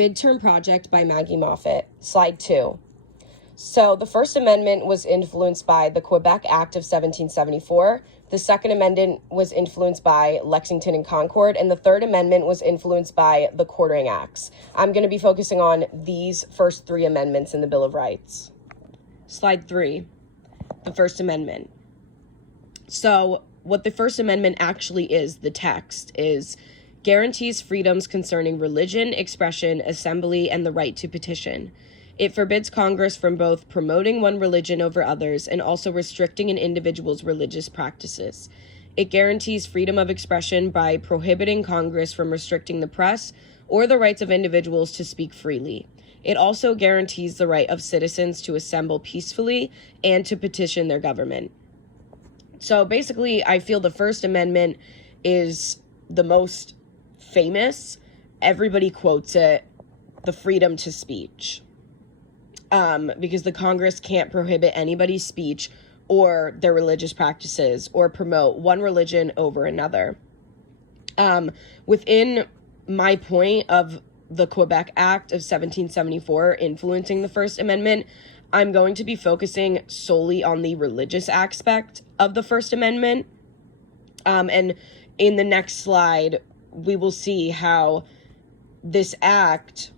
Midterm Project by Maggie Moffat, slide 2. So the First Amendment was influenced by the Quebec Act of 1774. The Second Amendment was influenced by Lexington and Concord, and the Third Amendment was influenced by the Quartering Acts. I'm going to be focusing on these first 3 amendments in the Bill of Rights. Slide 3, the First Amendment. So what the First Amendment actually is, the text, is guarantees freedoms concerning religion, expression, assembly, and the right to petition. It forbids Congress from both promoting one religion over others and also restricting an individual's religious practices. It guarantees freedom of expression by prohibiting Congress from restricting the press or the rights of individuals to speak freely. It also guarantees the right of citizens to assemble peacefully and to petition their government. So basically, I feel the First Amendment is the most famous. Everybody quotes it, the freedom to speech. Because the Congress can't prohibit anybody's speech or their religious practices or promote one religion over another. Within my point of the Quebec Act of 1774 influencing the First Amendment, I'm going to be focusing solely on the religious aspect of the First Amendment. And in the next slide, we will see how this act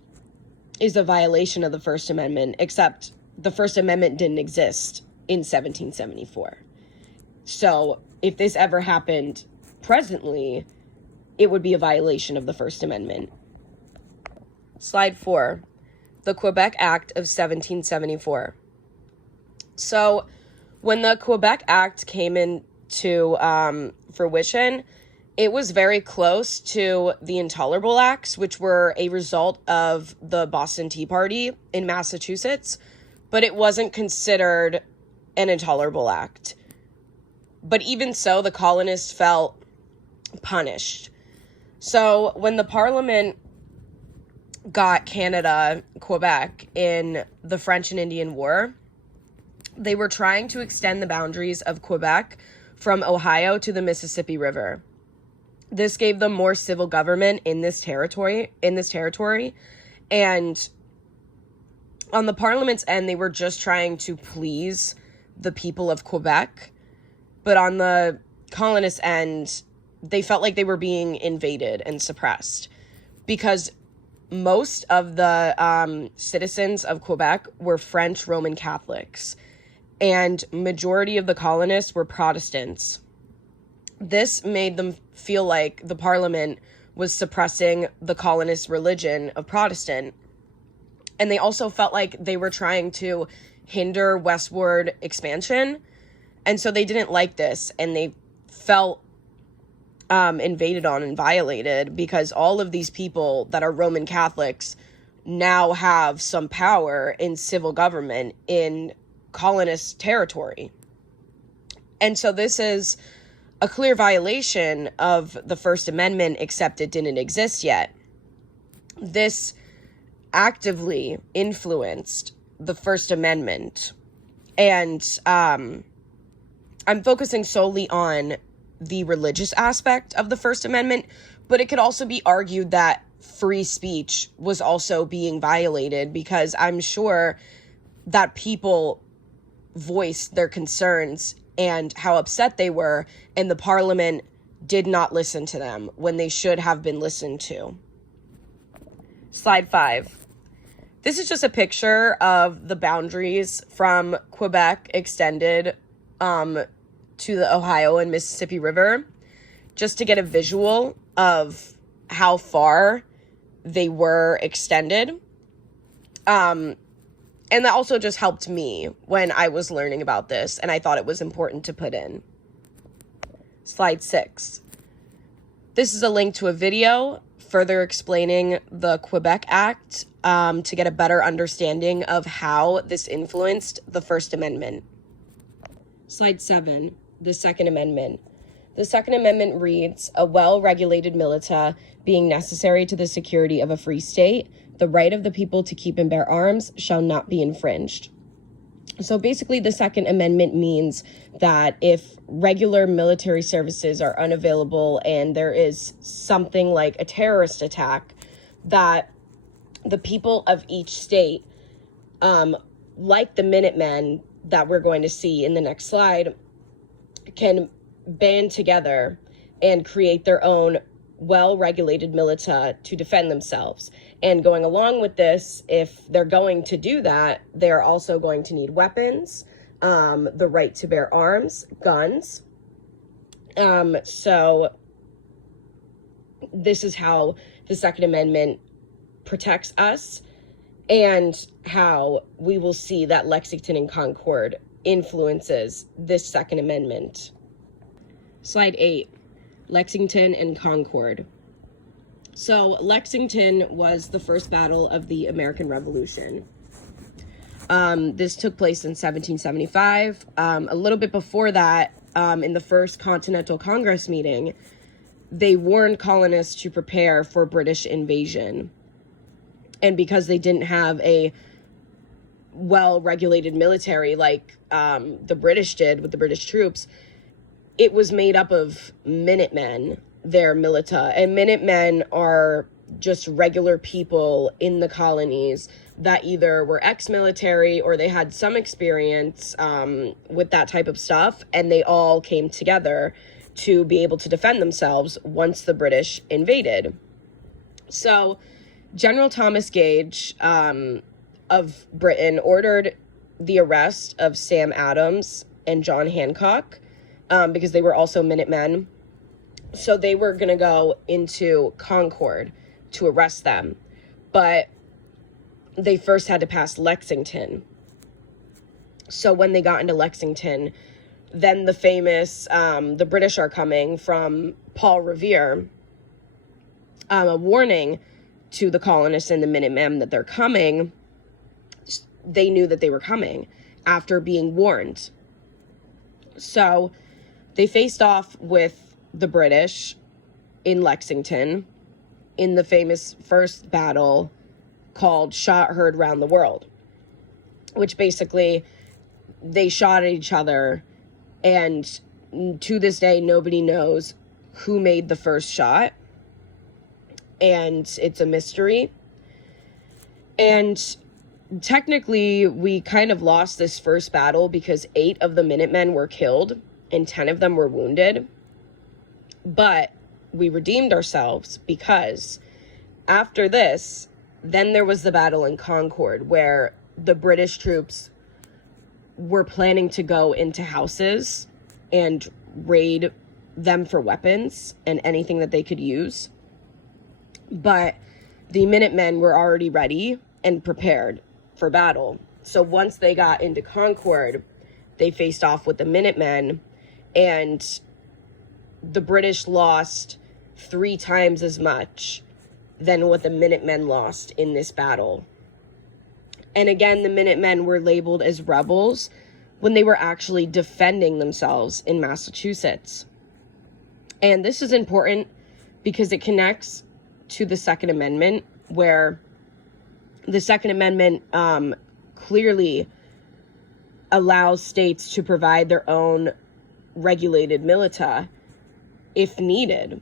is a violation of the First Amendment, except the First Amendment didn't exist in 1774. So if this ever happened presently, it would be a violation of the First Amendment. Slide 4, the Quebec Act of 1774. So when the Quebec Act came into fruition, it was very close to the Intolerable Acts, which were a result of the Boston Tea Party in Massachusetts, but it wasn't considered an intolerable act. But even so, the colonists felt punished. So when the Parliament got Canada, Quebec, in the French and Indian War, they were trying to extend the boundaries of Quebec from Ohio to the Mississippi River. This gave them more civil government in this territory, and on the Parliament's end, they were just trying to please the people of Quebec, but on the colonists' end, they felt like they were being invaded and suppressed, because most of the citizens of Quebec were French Roman Catholics, and majority of the colonists were Protestants. This made them feel like the Parliament was suppressing the colonists' religion of Protestant. And they also felt like they were trying to hinder westward expansion. And so they didn't like this, and they felt invaded on and violated, because all of these people that are Roman Catholics now have some power in civil government in colonist territory. And so this is a clear violation of the First Amendment, except it didn't exist yet. This actively influenced the First Amendment, and I'm focusing solely on the religious aspect of the First Amendment, but it could also be argued that free speech was also being violated, because I'm sure that people voiced their concerns and how upset they were, and the Parliament did not listen to them when they should have been listened to. Slide 5. This is just a picture of the boundaries from Quebec extended to the Ohio and Mississippi River, just to get a visual of how far they were extended. And that also just helped me when I was learning about this, and I thought it was important to put in. Slide 6. This is a link to a video further explaining the Quebec Act to get a better understanding of how this influenced the First Amendment. Slide 7, the Second Amendment. The Second Amendment reads, "A well-regulated militia being necessary to the security of a free state, the right of the people to keep and bear arms shall not be infringed." So basically, the Second Amendment means that if regular military services are unavailable and there is something like a terrorist attack, that the people of each state, like the Minutemen that we're going to see in the next slide, can band together and create their own well-regulated militia to defend themselves. And going along with this, if they're going to do that, they're also going to need weapons, the right to bear arms, guns. So this is how the Second Amendment protects us, and how we will see that Lexington and Concord influences this Second Amendment. Slide 8, Lexington and Concord. So Lexington was the first battle of the American Revolution. This took place in 1775. A little bit before that, in the First Continental Congress meeting, they warned colonists to prepare for British invasion. And because they didn't have a well-regulated military like the British did with the British troops, it was made up of Minutemen, their militia. And Minutemen are just regular people in the colonies that either were ex-military or they had some experience with that type of stuff, and they all came together to be able to defend themselves once the British invaded. So General Thomas Gage of Britain ordered the arrest of Sam Adams and John Hancock because they were also Minutemen. So they were going to go into Concord to arrest them. But they first had to pass Lexington. So when they got into Lexington, then the famous, the British are coming from Paul Revere, a warning to the colonists and the Minutemen that they're coming. They knew that they were coming after being warned. So they faced off with the British in Lexington in the famous first battle called Shot Heard Round the World, which basically they shot at each other, and to this day nobody knows who made the first shot, and it's a mystery. And technically we kind of lost this first battle because 8 of the Minutemen were killed and 10 of them were wounded. But we redeemed ourselves because after this, then there was the battle in Concord where the British troops were planning to go into houses and raid them for weapons and anything that they could use. But the Minutemen were already ready and prepared for battle. So once they got into Concord, they faced off with the Minutemen, and the British lost 3 times as much than what the Minutemen lost in this battle. And again, the Minutemen were labeled as rebels when they were actually defending themselves in Massachusetts. And this is important because it connects to the Second Amendment, where the Second Amendment clearly allows states to provide their own regulated militia if needed.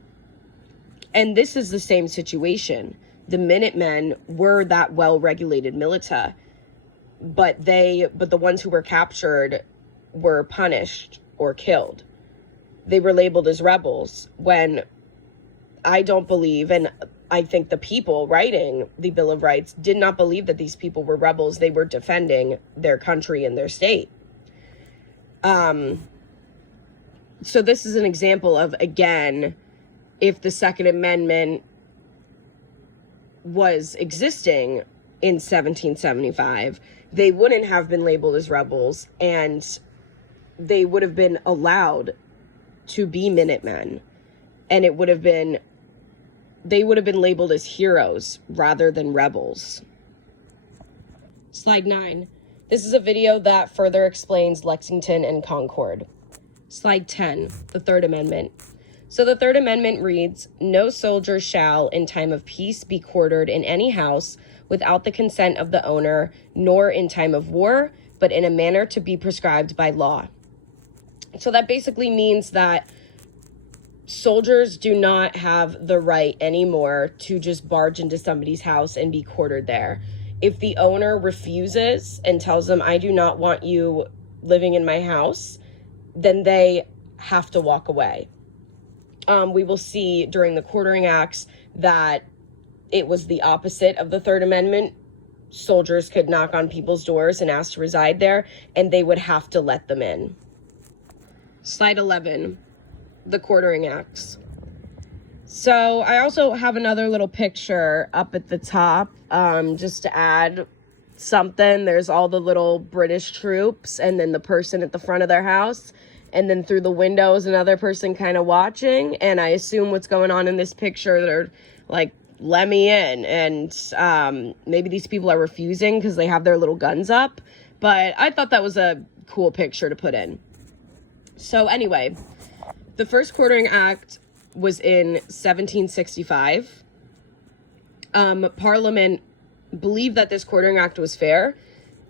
And this is the same situation. The Minutemen were that well-regulated militia, but the ones who were captured were punished or killed. They were labeled as rebels, when I don't believe, and I think the people writing the Bill of Rights did not believe that these people were rebels. They were defending their country and their state. So this is an example of, again, if the Second Amendment was existing in 1775, they wouldn't have been labeled as rebels, and they would have been allowed to be Minutemen, and they would have been labeled as heroes rather than rebels. Slide 9. This is a video that further explains Lexington and Concord. Slide 10, the Third Amendment. So the Third Amendment reads, "No soldier shall in time of peace be quartered in any house without the consent of the owner, nor in time of war, but in a manner to be prescribed by law." So that basically means that soldiers do not have the right anymore to just barge into somebody's house and be quartered there. If the owner refuses and tells them, I do not want you living in my house, then they have to walk away. We will see during the quartering acts that it was the opposite of the Third Amendment. Soldiers could knock on people's doors and ask to reside there, and they would have to let them in. Slide 11, the quartering acts. So I also have another little picture up at the top, just to add something. There's all the little British troops, and then the person at the front of their house, and then through the windows, another person kind of watching. And I assume what's going on in this picture, they're like, let me in. And maybe these people are refusing because they have their little guns up. But I thought that was a cool picture to put in. So anyway, the first quartering act was in 1765. Parliament believed that this quartering act was fair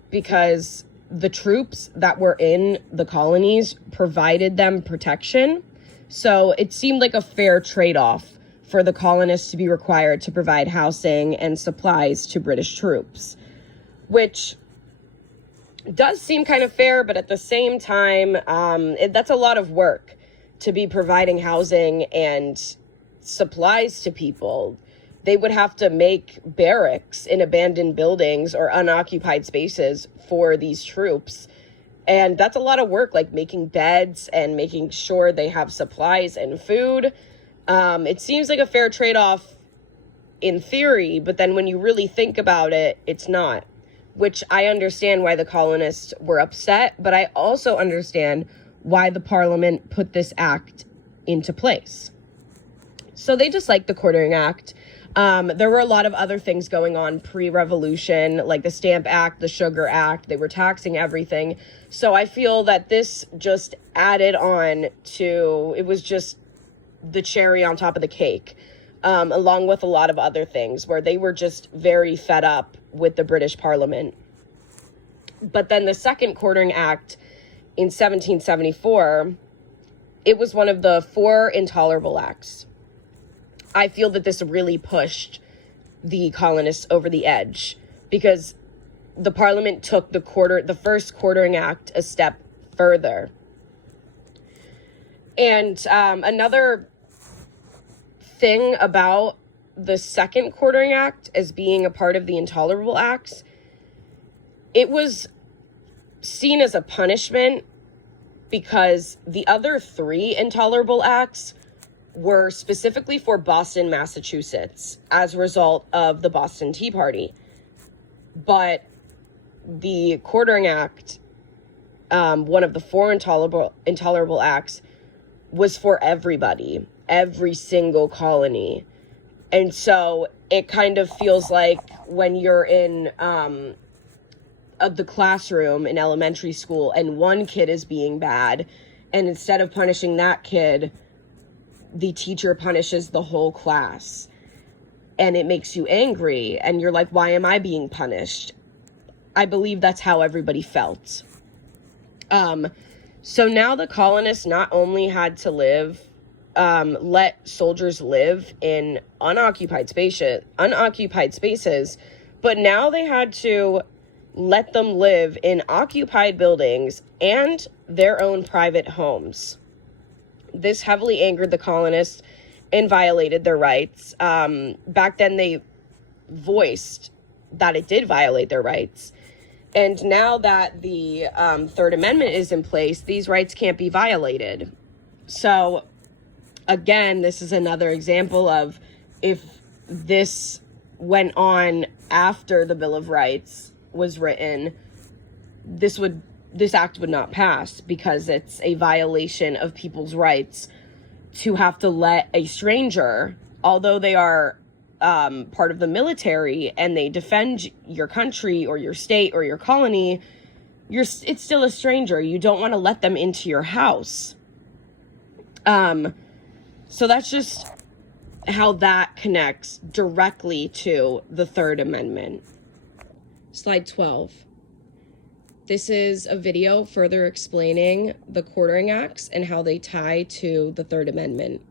because the troops that were in the colonies provided them protection. So it seemed like a fair trade-off for the colonists to be required to provide housing and supplies to British troops, which does seem kind of fair, but at the same time, that's a lot of work to be providing housing and supplies to people. They would have to make barracks in abandoned buildings or unoccupied spaces for these troops. And that's a lot of work, like making beds and making sure they have supplies and food. It seems like a fair trade-off in theory, but then when you really think about it, it's not. Which I understand why the colonists were upset, but I also understand why the Parliament put this act into place. So they disliked the Quartering Act. There were a lot of other things going on pre-revolution, like the Stamp Act, the Sugar Act. They were taxing everything. So I feel that this just added on to, it was just the cherry on top of the cake, along with a lot of other things where they were just very fed up with the British Parliament. But then the second Quartering Act in 1774, it was one of the 4 intolerable acts. I feel that this really pushed the colonists over the edge because the Parliament took the first Quartering Act a step further. And another thing about the second Quartering Act as being a part of the intolerable acts, it was seen as a punishment because the other 3 intolerable acts were specifically for Boston, Massachusetts, as a result of the Boston Tea Party. But the Quartering Act, one of the 4 intolerable acts, was for everybody, every single colony. And so it kind of feels like when you're in the classroom in elementary school and one kid is being bad, and instead of punishing that kid, the teacher punishes the whole class. And it makes you angry, and you're like, why am I being punished? I believe that's how everybody felt. So now the colonists not only had to let soldiers live in unoccupied spaces, but now they had to let them live in occupied buildings and their own private homes. This heavily angered the colonists and violated their rights. Back then, they voiced that it did violate their rights. And now that the Third Amendment is in place, these rights can't be violated. So, again, this is another example of if this went on after the Bill of Rights was written, this act would not pass because it's a violation of people's rights to have to let a stranger, although they are part of the military and they defend your country or your state or your colony, it's still a stranger. You don't want to let them into your house. So that's just how that connects directly to the Third Amendment. Slide 12. This is a video further explaining the Quartering Acts and how they tie to the Third Amendment.